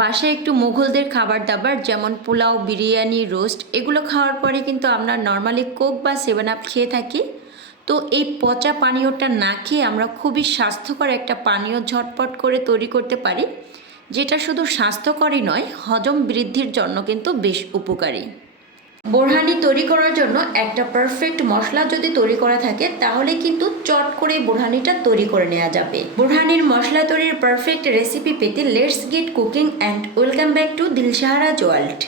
বাসায় একটু মুঘলদের খাবার দাবার যেমন পোলাও, বিরিয়ানি, রোস্ট এগুলো খাওয়ার পরে কিন্তু আমরা নর্মালি কোক বা 7 আপ খেয়ে থাকি। তো এই পচা পানীয়টা না খেয়ে আমরা খুবই স্বাস্থ্যকর একটা পানীয় ঝটপট করে তৈরি করতে পারি, যেটা শুধু স্বাস্থ্যকরই নয়, হজম বৃদ্ধির জন্য কিন্তু বেশ উপকারী। বোরহানি তৈরি করার জন্য একটা পারফেক্ট মশলা যদি তৈরি করা থাকে তাহলে কিন্তু চট করে বোরহানিটা তৈরি করে নেওয়া যাবে। বোরহানির মশলা তৈরির পারফেক্ট রেসিপি পেতে let's get cooking and welcome back to Dilshaharaj world.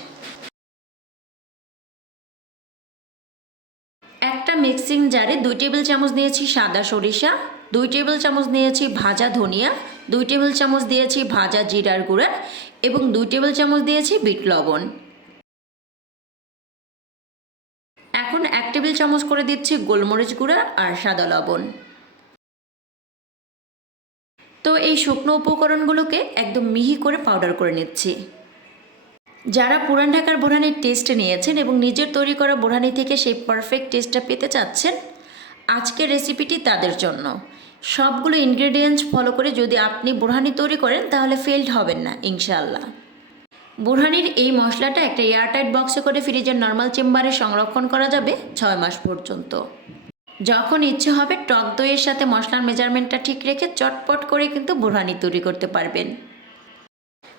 একটা মিক্সিং জারে 2 টেবিল চামচ নিয়েছি সাদা সরিষা, 2 টেবিল চামচ নিয়েছি ভাজা ধনিয়া, 2 টেবিল চামচ দিয়েছি ভাজা জিরার গুঁড়া এবং 2 টেবিল চামচ দিয়েছি বিট লবণ। এখন 1 টেবিল চামচ করে দিচ্ছি গোলমরিচ গুঁড়া আর সাদা লবণ। তো এই শুকনো উপকরণগুলোকে একদম মিহি করে পাউডার করে নিচ্ছি। যারা পুরান ঢাকার বোরহানির টেস্ট নিয়েছেন এবং নিজের তৈরি করা বোরহানি থেকে সেই পারফেক্ট টেস্টটা পেতে চাচ্ছেন, আজকের রেসিপিটি তাদের জন্য। সবগুলো ইনগ্রেডিয়েন্টস ফলো করে যদি আপনি বোরহানি তৈরি করেন তাহলে ফেলড হবেন না ইনশাআল্লাহ। বোরহানির এই মশলাটা একটা এয়ারটাইট বক্সে করে ফ্রিজের নর্মাল চেম্বারে সংরক্ষণ করা যাবে 6 মাস পর্যন্ত। যখন ইচ্ছে হবে টক দইয়ের সাথে মশলার মেজারমেন্টটা ঠিক রেখে চটপট করে কিন্তু বোরহানি তৈরি করতে পারবেন।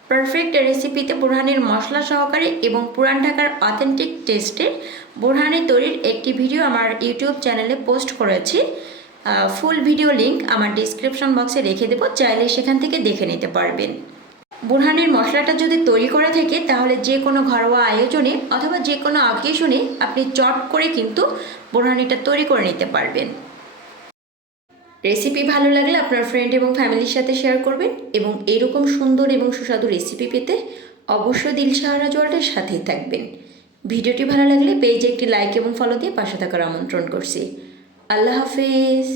পারফেক্ট রেসিপিতে বোরহানির মশলা সহকারে এবং পুরান ঢাকার অথেন্টিক টেস্টের বোরহানি তৈরির একটি ভিডিও আমার ইউটিউব চ্যানেলে পোস্ট করেছি। ফুল ভিডিও লিংক আমার ডিসক্রিপশন বক্সে রেখে দেবো, চাইলে সেখান থেকে দেখে নিতে পারবেন। বোরহানির মশলাটা যদি তৈরি করা থাকে তাহলে যে কোনো ঘরোয়া আয়োজনে অথবা যে কোনো অকেশনে আপনি চট করে কিন্তু বোরহানিটা তৈরি করে নিতে পারবেন। রেসিপি ভালো লাগলে আপনার ফ্রেন্ড এবং ফ্যামিলির সাথে শেয়ার করবেন এবং এরকম সুন্দর এবং সুস্বাদু রেসিপি পেতে অবশ্যই দিলশাহারাজ ওয়ার্ল্ডের সাথেই থাকবেন। ভিডিওটি ভালো লাগলে পেজে একটি লাইক এবং ফলো দিয়ে পাশে থাকার আমন্ত্রণ করছি। আল্লাহ হাফেজ।